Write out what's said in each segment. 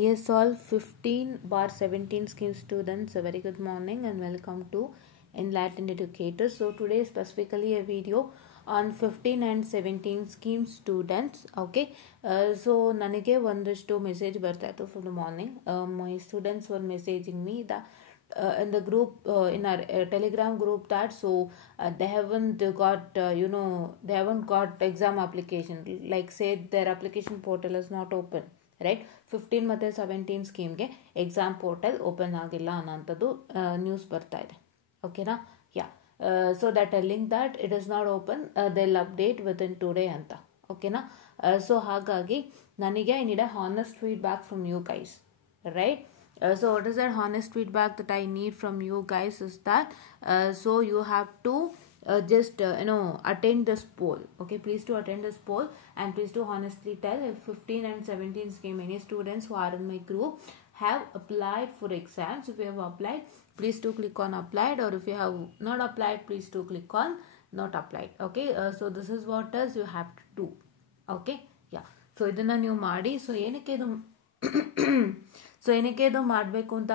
Yes, all 15 bar 17 scheme students, a very good morning and welcome to Enlightened Educators. So today specifically a video on 15 and 17 scheme students. Okay, so ನನಗೆ ಒಂದಷ್ಟು message ಬರ್ತಾ ಇತ್ತು for the morning. My students were messaging me that in the group, in our telegram group, that they haven't got they haven't got exam application, like say their application portal is not open, right? 15 ಮತ್ತು 17 ಸ್ಕೀಮ್ಗೆ exam portal open ಆಗಿಲ್ಲ ಅನ್ನೋಂಥದ್ದು news ಬರ್ತಾ ಇದೆ. ಓಕೆನಾ? Yeah, so that telling that it is not open, they'll update with in today ಅಂತ. ಓಕೆನಾ? So ಹಾಗಾಗಿ ನನಗೆ I need a honest feedback from you guys, right? So what is that honest feedback that I need from you guys is that so you have to just attend this poll. Okay, please to attend this poll and please to honestly tell if 15 and 17 scheme any students who are in my group have applied for exams. If you have applied, please to click on applied, or if you have not applied, please to click on not applied. Okay, so this is what else you have to do. Okay, yeah, so ಇದನ್ನ ನೀವು ಮಾಡಿ. So ಏನಕ್ಕೆ ಇದು ಮಾಡಬೇಕು ಅಂತ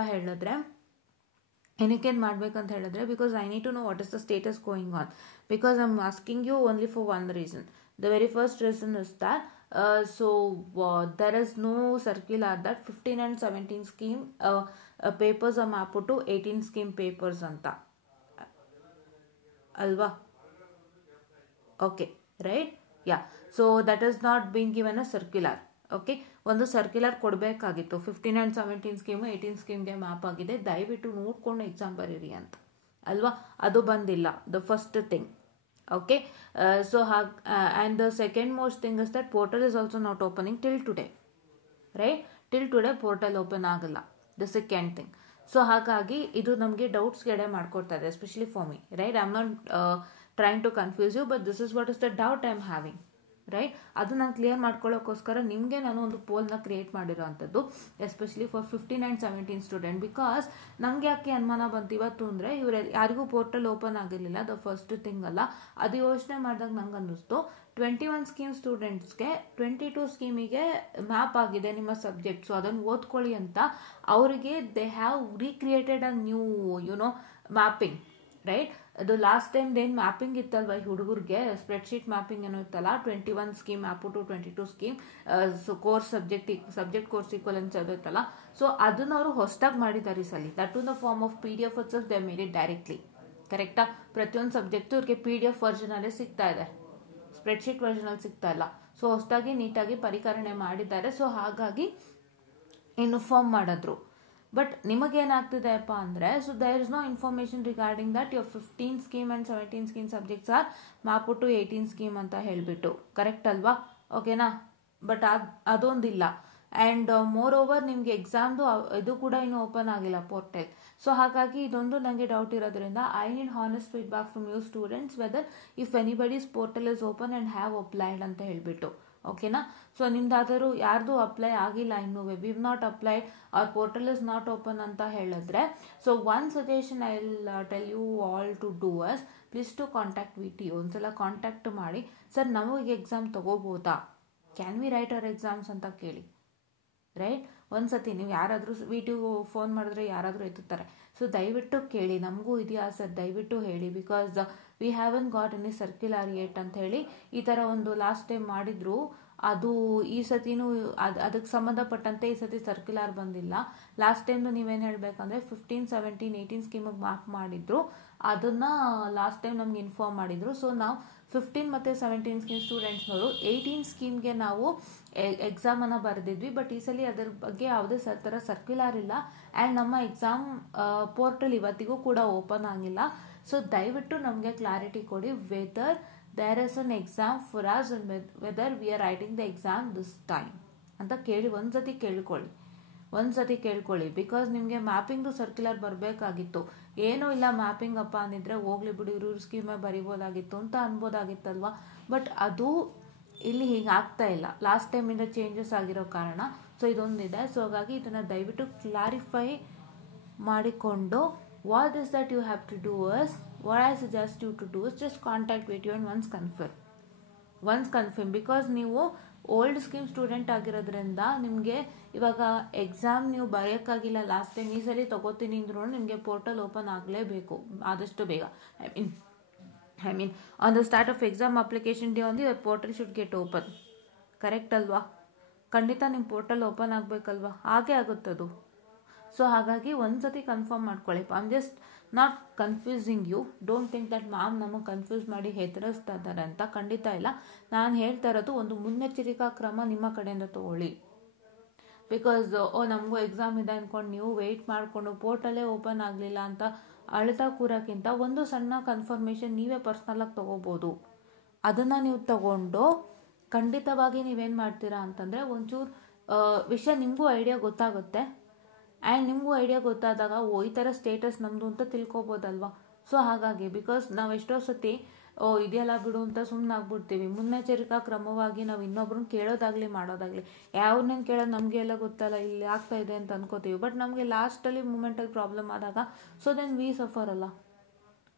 ಹೇಳಿದ್ರೆ, because I need to know what is the status going on, because I am asking you only for one reason. The very first reason is that there is no circular that 15 and 17 scheme papers are mapped to 18 scheme papers anta alva. Okay, right? Yeah, so that is not being given a circular. Okay, ಒಂದು circular ಕೊಡಬೇಕಾಗಿತ್ತು. 15 and 17 scheme 18 ಸ್ಕೀಮ್ಗೆ map ಆಗಿದೆ, ದಯವಿಟ್ಟು ನೋಡಿಕೊಂಡು exam ಬರೀರಿ ಅಂತ ಅಲ್ವಾ. ಅದು ಬಂದಿಲ್ಲ, the first thing. Okay, so and the second most thing is that portal is also not opening till today, right? Till today portal open ಆಗಲ್ಲ, ದ ಸೆಕೆಂಡ್ ಥಿಂಗ್. ಸೊ ಹಾಗಾಗಿ ಇದು ನಮಗೆ ಡೌಟ್ಸ್ಗೆ ಎಡೆ ಮಾಡ್ಕೊಡ್ತಾ ಇದೆ, especially for me, right? I am not trying to confuse you, but this is what is the doubt I am having, right? ಅದು ನಾನು ಕ್ಲಿಯರ್ ಮಾಡ್ಕೊಳ್ಳೋಕ್ಕೋಸ್ಕರ ನಿಮಗೆ ನಾನು ಒಂದು ಪೋಲ್ನ ಕ್ರಿಯೇಟ್ ಮಾಡಿರೋ ಅಂಥದ್ದು, especially for 15 and 17 student. Because ನಂಗೆ ಯಾಕೆ ಅನುಮಾನ ಬಂತು ಇವತ್ತು ಅಂದರೆ, ಯಾರಿಗೂ ಪೋರ್ಟಲ್ ಓಪನ್ ಆಗಿರಲಿಲ್ಲ, ದ ಫಸ್ಟ್ ಥಿಂಗ್ ಅಲ್ಲ. ಅದು ಯೋಚನೆ ಮಾಡಿದಾಗ ನಂಗೆ ಅನ್ನಿಸ್ತು 21 ಸ್ಕೀಮ್ ಸ್ಟೂಡೆಂಟ್ಸ್ಗೆ 22 ಸ್ಕೀಮಿಗೆ ಮ್ಯಾಪ್ ಆಗಿದೆ ನಿಮ್ಮ ಸಬ್ಜೆಕ್ಟ್ಸು, ಅದನ್ನು ಓದ್ಕೊಳ್ಳಿ ಅಂತ ಅವರಿಗೆ they have recreated a new mapping, right? ಅದು ಲಾಸ್ಟ್ ಟೈಮ್ ಏನು ಮ್ಯಾಪಿಂಗ್ ಇತ್ತಲ್ವ ಈ ಹುಡುಗರಿಗೆ, ಸ್ಪ್ರೆಡ್ಶೀಟ್ ಮ್ಯಾಪಿಂಗ್ ಏನೋ ಇತ್ತಲ್ಲ, 21 scheme map to 22 scheme, so course subject course equivalence ಅದು ಇತ್ತಲ್ಲ, ಸೊ ಅದನ್ನ ಅವರು ಹೊಸದಾಗಿ ಮಾಡಿದ್ದಾರೆ ಈ ಸಲ. That to the form of PDF itself they made it directly, ಕರೆಕ್ಟಾ? ಪ್ರತಿಯೊಂದು ಸಬ್ಜೆಕ್ಟು ಅವ್ರಿಗೆ PDF ವರ್ಷನಲ್ಲೇ ಸಿಗ್ತಾ ಇದೆ, ಸ್ಪ್ರೆಡ್ಶೀಟ್ ವರ್ಷನಲ್ಲಿ ಸಿಗ್ತಾ ಇಲ್ಲ. ಸೊ ಹೊಸದಾಗಿ ನೀಟಾಗಿ ಪರಿಕರಣೆ ಮಾಡಿದ್ದಾರೆ. ಸೊ ಹಾಗಾಗಿ ಇನ್ಫಾರ್ಮ್ ಮಾಡಿದ್ರು. ಬಟ್ ನಿಮಗೇನಾಗ್ತಿದೆಯಪ್ಪ ಅಂದರೆ, so there is no information regarding that your 15 scheme and 17 scheme subjects are map to 18 scheme ಅಂತ ಹೇಳಿಬಿಟ್ಟು, ಕರೆಕ್ಟ್ ಅಲ್ವಾ? ಓಕೆನಾ? ಬಟ್ ಅದೊಂದಿಲ್ಲ. ಆ್ಯಂಡ್ ಮೋರ್ ಓವರ್ ನಿಮಗೆ ಎಕ್ಸಾಮ್ದು ಇದು ಕೂಡ ಇನ್ನೂ ಓಪನ್ ಆಗಿಲ್ಲ ಪೋರ್ಟಲ್. ಸೊ ಹಾಗಾಗಿ ಇದೊಂದು ನನಗೆ ಡೌಟ್ ಇರೋದ್ರಿಂದ I need honest feedback from you students whether if anybody's portal is open and have applied ಅಂತ ಹೇಳಿಬಿಟ್ಟು. ಓಕೆನಾ? ಸೊ ನಿಮ್ದಾದರೂ ಯಾರ್ದು ಅಪ್ಲೈ ಆಗಿಲ್ಲ ಇನ್ನೂ, we not applied are portal is not open ಅಂತ ಹೇಳಿದ್ರೆ, so one suggestion I will tell you all to do us, please to contact VTO. ಒಂದ್ಸಲ ಕಾಂಟ್ಯಾಕ್ಟ್ ಮಾಡಿ, ಸರ್ ನಮಗೆ ಎಕ್ಸಾಮ್ ತಗೋಬೋದಾ, can we write our exams ಅಂತ ಕೇಳಿ, right? ಒಂದ್ಸತಿ ನೀವು ಯಾರಾದರೂ VTO ಫೋನ್ ಮಾಡಿದ್ರೆ ಯಾರಾದರೂ ಎತ್ತುತ್ತಾರೆ. ಸೊ ದಯವಿಟ್ಟು ಕೇಳಿ, ನಮಗೂ ಇದೆಯಾ ಸರ್ ದಯವಿಟ್ಟು ಹೇಳಿ, because we haven't got any circular yet ಅಂತ ಹೇಳಿ ಈ ಥರ ಒಂದು ಲಾಸ್ಟ್ ಟೈಮ್ ಮಾಡಿದ್ರು. ಅದು ಈ ಸತಿನೂ ಅದಕ್ಕೆ ಸಂಬಂಧಪಟ್ಟಂತೆ ಈ ಸತಿ ಸರ್ಕ್ಯುಲರ್ ಬಂದಿಲ್ಲ. ಲಾಸ್ಟ್ ಟೈಮ್ದು ನೀವೇನು ಹೇಳಬೇಕಂದ್ರೆ 15, 17, 18 ಸ್ಕೀಮಿಗೆ ಮ್ಯಾಪ್ ಮಾಡಿದ್ರು, ಅದನ್ನು ಲಾಸ್ಟ್ ಟೈಮ್ ನಮ್ಗೆ ಇನ್ಫಾರ್ಮ್ ಮಾಡಿದರು. ಸೊ ನಾವು 15 ಮತ್ತು 17 ಸ್ಕೀಮ್ ಸ್ಟೂಡೆಂಟ್ಸ್ನವರು 18 ಸ್ಕೀಮ್ಗೆ ನಾವು ಎಕ್ಸಾಮನ್ನು ಬರೆದಿದ್ವಿ. ಬಟ್ ಈ ಸಲ ಅದರ ಬಗ್ಗೆ ಯಾವುದೇ ಥರ ಸರ್ಕ್ಯುಲರ್ ಇಲ್ಲ, ಆ್ಯಂಡ್ ನಮ್ಮ ಎಕ್ಸಾಮ್ ಪೋರ್ಟಲ್ ಇವತ್ತಿಗೂ ಕೂಡ ಓಪನ್ ಆಗಿಲ್ಲ. ಸೊ ದಯವಿಟ್ಟು ನಮಗೆ ಕ್ಲಾರಿಟಿ ಕೊಡಿ, weather there is an exam for us and whether we are writing the exam this time ಅಂತ ಕೇಳಿ ಒಂದ್ಸತಿ ಕೇಳ್ಕೊಳ್ಳಿ. ಬಿಕಾಸ್ ನಿಮಗೆ ಮ್ಯಾಪಿಂಗ್ದು ಸರ್ಕ್ಯುಲರ್ ಬರಬೇಕಾಗಿತ್ತು. ಏನೂ ಇಲ್ಲ ಮ್ಯಾಪಿಂಗ್ ಅಪ್ಪ ಅಂದಿದ್ರೆ ಹೋಗ್ಲಿ ಬಿಡಿ, ಇವ್ರ ಸ್ಕೀಮೇ ಬರಿಬೋದಾಗಿತ್ತು ಅಂತ ಅನ್ಬೋದಾಗಿತ್ತಲ್ವ. ಬಟ್ ಅದು ಇಲ್ಲಿ ಹೀಗೆ ಆಗ್ತಾ ಇಲ್ಲ, ಲಾಸ್ಟ್ ಟೈಮಿಂದ ಚೇಂಜಸ್ ಆಗಿರೋ ಕಾರಣ. ಸೊ ಇದೊಂದಿದೆ. ಸೊ ಹಾಗಾಗಿ ಇದನ್ನು ದಯವಿಟ್ಟು ಕ್ಲಾರಿಫೈ ಮಾಡಿಕೊಂಡು, what is that you have to do is, what I suggest you to do is just contact VTO and once confirm, because ನೀವು ಓಲ್ಡ್ ಸ್ಕೀಮ್ ಸ್ಟೂಡೆಂಟ್ ಆಗಿರೋದ್ರಿಂದ ನಿಮಗೆ ಇವಾಗ ಎಕ್ಸಾಮ್ ನೀವು ಬರೆಯೋಕ್ಕಾಗಿಲ್ಲ ಲಾಸ್ಟ್ ಟೈಮ್, ಈ ಸಲ ತೊಗೋತೀನಿ ಅಂದ್ರೂ ನಿಮಗೆ ಪೋರ್ಟಲ್ ಓಪನ್ ಆಗಲೇಬೇಕು ಆದಷ್ಟು ಬೇಗ. I mean on the start of exam application day ಒಂದು your portal should get open. Correct ಅಲ್ವಾ? ಖಂಡಿತ ನಿಮ್ಮ ಪೋರ್ಟಲ್ ಓಪನ್ ಆಗಬೇಕಲ್ವಾ? ಹಾಗೇ ಆಗುತ್ತದು. ಸೊ ಹಾಗಾಗಿ ಒಂದು ಸತಿ ಕನ್ಫರ್ಮ್ ಮಾಡ್ಕೊಳ್ಳಿ. I am just not confusing you. Don't think that ma'am ನಮಗೆ ಕನ್ಫ್ಯೂಸ್ ಮಾಡಿ ಹೆದರಿಸ್ತಾ ಇದ್ದಾರೆ ಅಂತ. ಖಂಡಿತ ಇಲ್ಲ. ನಾನು ಹೇಳ್ತಾ ಇರೋದು ಒಂದು ಮುನ್ನೆಚ್ಚರಿಕಾ ಕ್ರಮ ನಿಮ್ಮ ಕಡೆಯಿಂದ ತಗೊಳ್ಳಿ. ಬಿಕಾಸ್ ನಮಗೂ ಎಕ್ಸಾಮ್ ಇದೆ ಅಂದ್ಕೊಂಡು ನೀವು ವೆಯ್ಟ್ ಮಾಡಿಕೊಂಡು ಪೋರ್ಟಲ್ಲೇ ಓಪನ್ ಆಗಲಿಲ್ಲ ಅಂತ ಅಳ್ತಾ ಕೂರೋಕ್ಕಿಂತ ಒಂದು ಸಣ್ಣ ಕನ್ಫರ್ಮೇಷನ್ ನೀವೇ ಪರ್ಸ್ನಲಾಗಿ ತೊಗೋಬೋದು. ಅದನ್ನು ನೀವು ತಗೊಂಡು ಖಂಡಿತವಾಗಿ ನೀವೇನು ಮಾಡ್ತೀರಾ ಅಂತಂದರೆ ಒಂಚೂರು ವಿಷಯ ನಿಮಗೂ ಐಡಿಯಾ ಗೊತ್ತಾಗುತ್ತೆ. ಆ್ಯಂಡ್ ನಿಮಗೂ ಐಡಿಯಾ ಗೊತ್ತಾದಾಗ ಈ ಥರ ಸ್ಟೇಟಸ್ ನಮ್ಮದು ಅಂತ ತಿಳ್ಕೊಬೋದಲ್ವಾ. ಸೊ ಹಾಗಾಗಿ ಬಿಕಾಸ್ ನಾವು ಎಷ್ಟೋ ಸತಿ ಇದೆಯಲ್ಲ ಬಿಡು ಅಂತ ಸುಮ್ಮನೆ ಆಗ್ಬಿಡ್ತೀವಿ. ಮುನ್ನೆಚ್ಚರಿಕಾ ಕ್ರಮವಾಗಿ ನಾವು ಇನ್ನೊಬ್ರನ್ನ ಕೇಳೋದಾಗಲಿ ಮಾಡೋದಾಗಲಿ, ಯಾವನ್ನೇನು ಕೇಳೋದು ನಮಗೆ ಎಲ್ಲ ಗೊತ್ತಲ್ಲ ಇಲ್ಲಿ ಆಗ್ತಾ ಇದೆ ಅಂತ ಅನ್ಕೋತೀವಿ. ಬಟ್ ನಮಗೆ ಲಾಸ್ಟಲ್ಲಿ ಮೂಮೆಂಟಲ್ಲಿ ಪ್ರಾಬ್ಲಮ್ ಆದಾಗ ಸೊ ದೆನ್ ವಿ ಸಫರ್ ಅಲ್ಲ.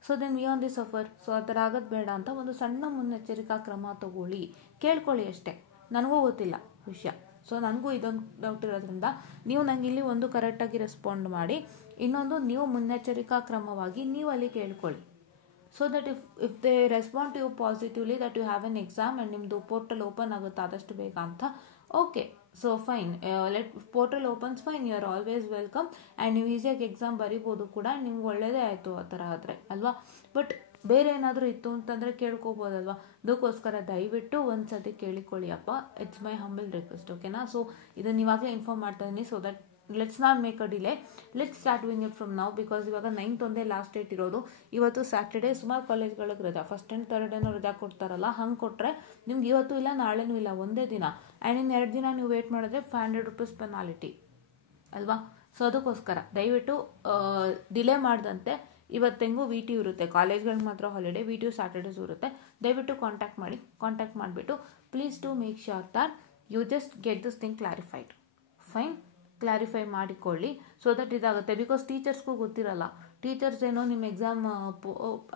So then we on the suffer. So ಆ ಥರ ಆಗೋದು ಬೇಡ ಅಂತ ಒಂದು ಸಣ್ಣ ಮುನ್ನೆಚ್ಚರಿಕಾ ಕ್ರಮ ತಗೊಳ್ಳಿ, ಕೇಳ್ಕೊಳ್ಳಿ ಅಷ್ಟೇ. ನನಗೂ ಗೊತ್ತಿಲ್ಲ ವಿಷಯ, ಸೊ ನನಗೂ ಇದೊಂದು ಡೌಟ್ ಇರೋದ್ರಿಂದ ನೀವು ನಂಗೆ ಇಲ್ಲಿ ಒಂದು ಕರೆಕ್ಟಾಗಿ ರೆಸ್ಪಾಂಡ್ ಮಾಡಿ, ಇನ್ನೊಂದು ನೀವು ಮುನ್ನೆಚ್ಚರಿಕಾ ಕ್ರಮವಾಗಿ ನೀವು ಅಲ್ಲಿ ಕೇಳ್ಕೊಳ್ಳಿ. So that if they respond to you positively that you have an exam and ನಿಮ್ಮದು ಪೋರ್ಟಲ್ ಓಪನ್ ಆಗುತ್ತೆ ಆದಷ್ಟು ಬೇಗ ಅಂತ, okay so fine, let portal opens, fine, you are always welcome. And ನೀವು ಈಸಿಯಾಗಿ ಎಕ್ಸಾಮ್ ಬರಿಬೋದು ಕೂಡ, ನಿಮ್ಗೆ ಒಳ್ಳೆಯದೇ ಆಯಿತು ಆ ಥರ ಆದರೆ ಅಲ್ವಾ. ಬಟ್ ಬೇರೆ ಏನಾದರೂ ಇತ್ತು ಅಂತಂದರೆ ಕೇಳ್ಕೊಬೋದಲ್ವಾ. ಅದಕ್ಕೋಸ್ಕರ ದಯವಿಟ್ಟು ಒಂದು ಸತಿ ಕೇಳಿಕೊಳ್ಳಿ ಅಪ್ಪ. ಇಟ್ಸ್ ಮೈ ಹಂಬಲ್ ರಿಕ್ವೆಸ್ಟ್, ಓಕೆನಾ. ಸೊ ಇದನ್ನು ಇವಾಗಲೇ ಇನ್ಫಾರ್ಮ್ ಮಾಡ್ತಾ ಇದ್ದೀನಿ. So that let's not make a delay, let's start doing it from now. Because ಇವಾಗ 9th ಒಂದೇ ಲಾಸ್ಟ್ ಡೇಟ್ ಇರೋದು. ಇವತ್ತು ಸ್ಯಾಟರ್ಡೇ, ಸುಮಾರು ಕಾಲೇಜ್ಗಳಿಗೆ ರಜಾ, ಫಸ್ಟ್ ಆ್ಯಂಡ್ ಥರ್ಡ್ ಏನೋ ರಜಾ ಕೊಡ್ತಾರಲ್ಲ, ಹಂಗೆ ಕೊಟ್ಟರೆ ನಿಮ್ಗೆ ಇವತ್ತು ಇಲ್ಲ ನಾಳೆನೂ ಇಲ್ಲ, ಒಂದೇ ದಿನ. ಆ್ಯಂಡ್ ಇನ್ನು 2 ದಿನ ನೀವು ವೇಟ್ ಮಾಡಿದ್ರೆ 500 ರೂಪೀಸ್ ಪೆನಾಲಿಟಿ ಅಲ್ವಾ. ಸೊ ಅದಕ್ಕೋಸ್ಕರ ದಯವಿಟ್ಟು ಡಿಲೇ ಮಾಡ್ದಂತೆ. ಇವತ್ತೆಂಗೂ ವಿ ಟಿ ಇರುತ್ತೆ, ಕಾಲೇಜ್ಗಳಿಗೆ ಮಾತ್ರ ಹಾಲಿಡೇ, ವಿ ಟಿ ಸ್ಯಾಟರ್ಡೇಸು ಇರುತ್ತೆ. ದಯವಿಟ್ಟು ಕಾಂಟ್ಯಾಕ್ಟ್ ಮಾಡಿಬಿಟ್ಟು please to make sure that you just get this thing clarified. Fine, clarify ಮಾಡಿಕೊಳ್ಳಿ. ಸೊ ದಟ್ ಇದಾಗುತ್ತೆ. ಬಿಕಾಸ್ ಟೀಚರ್ಸ್ಗೂ ಗೊತ್ತಿರಲ್ಲ. ಟೀಚರ್ಸ್ ಏನೋ ನಿಮ್ಮ ಎಕ್ಸಾಮ್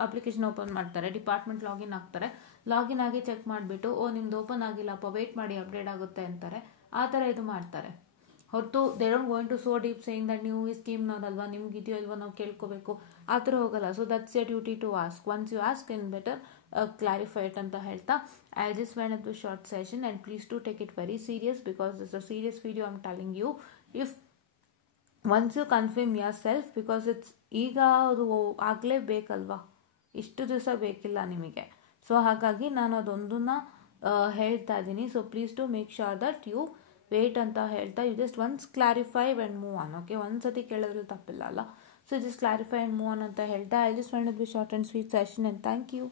ಅಪ್ಲಿಕೇಶನ್ ಓಪನ್ ಮಾಡ್ತಾರೆ, ಡಿಪಾರ್ಟ್ಮೆಂಟ್ ಲಾಗಿನ್ ಆಗ್ತಾರೆ, ಲಾಗಿನ್ ಆಗಿ ಚೆಕ್ ಮಾಡಿಬಿಟ್ಟು ನಿಮ್ದು ಓಪನ್ ಆಗಿಲ್ಲಪ್ಪ ವೆಯ್ಟ್ ಮಾಡಿ ಅಪ್ಡೇಟ್ ಆಗುತ್ತೆ ಅಂತಾರೆ. ಆ ಥರ ಇದು ಮಾಡ್ತಾರೆ ಹೊರತು they don't going to so deep saying that ನೀವು ಈ ಸ್ಕೀಮ್ನವರಲ್ವಾ, ನಿಮ್ಗೆ ಇದೆಯೋ ಇಲ್ವೋ ನಾವು ಕೇಳ್ಕೋಬೇಕು, ಆ ಥರ ಹೋಗಲ್ಲ. So that's your duty to ask. Once you ask in better clarify it ಅಂತ ಹೇಳ್ತಾ I just went up the short session and please to take it very serious because this a serious video I am telling you. If once you confirm yourself, because it's ಈಗ ಅದು ಆಗಲೇಬೇಕಲ್ವಾ, ಇಷ್ಟು ದಿವಸ ಬೇಕಿಲ್ಲ ನಿಮಗೆ. So ಹಾಗಾಗಿ ನಾನು ಅದೊಂದನ್ನು ಹೇಳ್ತಾ ಇದ್ದೀನಿ. So please to make sure that you wait ಅಂತ ಹೇಳ್ತಾ you just once clarify and move on. Okay, ಒಂದು ಸತಿ ಕೇಳಿದ್ರೂ ತಪ್ಪಿಲ್ಲ ಅಲ್ಲ. So just clarify and move on ಅಂತ ಹೇಳ್ತಾ I just want to be short and sweet session and thank you.